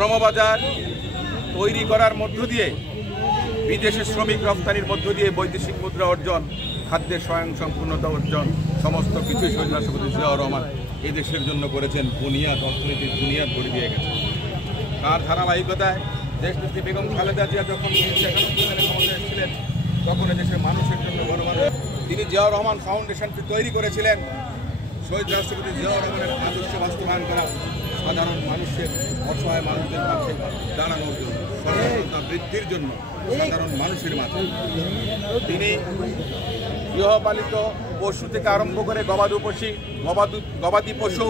শ্রমবাজার তৈরি করার মধ্য দিয়ে, বিদেশে শ্রমিক রপ্তানির মধ্য দিয়ে বৈদেশিক মুদ্রা অর্জন, খাদ্যের স্বয়ংসম্পূর্ণতা অর্জন, সমস্ত কিছুই শহীদ রাষ্ট্রপতি জিয়াউর রহমান এই দেশের জন্য করেছেন। বুনিয়াদ, অর্থনীতির বুনিয়াদ গড়ে দিয়ে গেছেন। তার ধারাবাহিকতায় দেশনেত্রী বেগম খালেদা জিয়া যখন 1991 সালে ক্ষমতায় এসেছিলেন, তখন দেশের মানুষের জন্য তিনি জিয়াউর রহমান ফাউন্ডেশনটি তৈরি করেছিলেন শহীদ রাষ্ট্রপতি জিয়াউর রহমানের আদর্শ বাস্তবায়ন করা, সাধারণ মানুষের, অসহায় মানুষদের পাশে দাঁড়ানোর জন্য, সচেতনতা বৃদ্ধির জন্য সাধারণ মানুষের মাঝে। তিনি গৃহপালিত পশু থেকে আরম্ভ করে গবাদি পশু,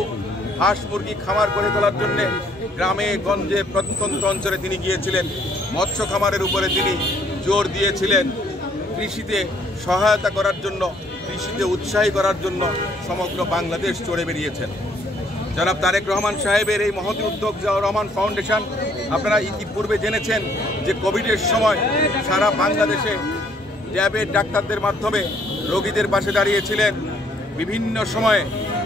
হাঁস মুরগি খামার করে তোলার জন্যে গ্রামে গঞ্জে প্রত্যন্ত অঞ্চলে তিনি গিয়েছিলেন। মৎস্য খামারের উপরে তিনি জোর দিয়েছিলেন। কৃষিতে সহায়তা করার জন্য, কৃষিতে উৎসাহী করার জন্য সমগ্র বাংলাদেশ চড়ে বেরিয়েছেন। জনাব তারেক রহমান সাহেবের এই মহৎ উদ্যোগ জিয়াউর রহমান ফাউন্ডেশন, আপনারা ইতিপূর্বে জেনেছেন যে কোভিডের সময় সারা বাংলাদেশে ট্যাবের ডাক্তারদের মাধ্যমে রোগীদের পাশে দাঁড়িয়েছিলেন। বিভিন্ন সময়ে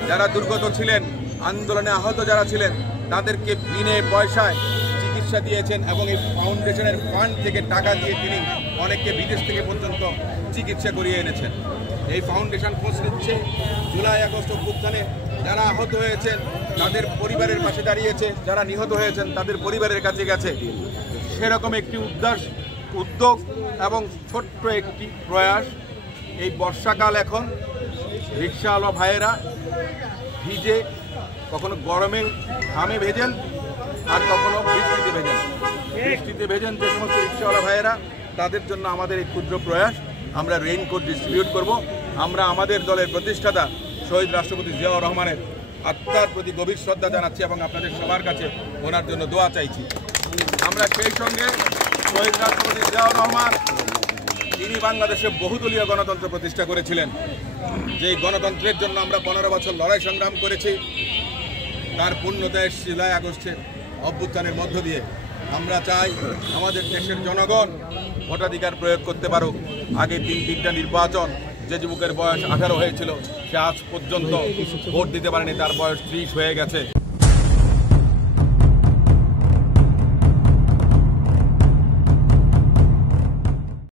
যারা দুর্গত ছিলেন, আন্দোলনে আহত যারা ছিলেন, তাদেরকে বিনে পয়সায় চিকিৎসা দিয়েছেন এবং এই ফাউন্ডেশনের ফান্ড থেকে টাকা দিয়ে তিনি অনেককে বিদেশ থেকে পর্যন্ত চিকিৎসা করিয়ে এনেছেন। এই ফাউন্ডেশন খোঁজ নিচ্ছে জুলাই আগস্ট অভ্যুত্থানে যারা আহত হয়েছেন তাদের পরিবারের পাশে দাঁড়িয়েছে, যারা নিহত হয়েছেন তাদের পরিবারের কাছে গেছে। সেরকম একটি উদ্যোগ এবং ছোট্ট একটি প্রয়াস। এই বর্ষাকাল, এখন রিক্সাওয়ালা ভাইয়েরা ভিজে, কখনো গরমে ঘামে ভেজেন, আর কখনো বৃষ্টিতে ভেজেন। যে সমস্ত রিক্সাওয়ালা ভাইয়েরা, তাদের জন্য আমাদের এই ক্ষুদ্র প্রয়াস। আমরা রেইনকোট ডিস্ট্রিবিউট করব। আমরা আমাদের দলের প্রতিষ্ঠাতা শহীদ রাষ্ট্রপতি জিয়াউর রহমানের আত্মার প্রতি গভীর শ্রদ্ধা জানাচ্ছি এবং আপনাদের সবার কাছে ওনার জন্য দোয়া চাইছি। আমরা সেই সঙ্গে শহীদ রাষ্ট্রপতি জিয়াউর রহমান, তিনি বাংলাদেশে বহুদলীয় গণতন্ত্র প্রতিষ্ঠা করেছিলেন। যেই গণতন্ত্রের জন্য আমরা 15 বছর লড়াই সংগ্রাম করেছি, তার পূর্ণতায় জুলাই আগস্টের অভ্যুত্থানের মধ্য দিয়ে আমরা চাই আমাদের দেশের জনগণ ভোটাধিকার প্রয়োগ করতে পারুক। আগে 3টা নির্বাচন, যে যুবকের বয়স 18 হয়েছিল, সে আজ পর্যন্ত ভোট দিতে পারেনি, তার বয়স 30 হয়ে গেছে।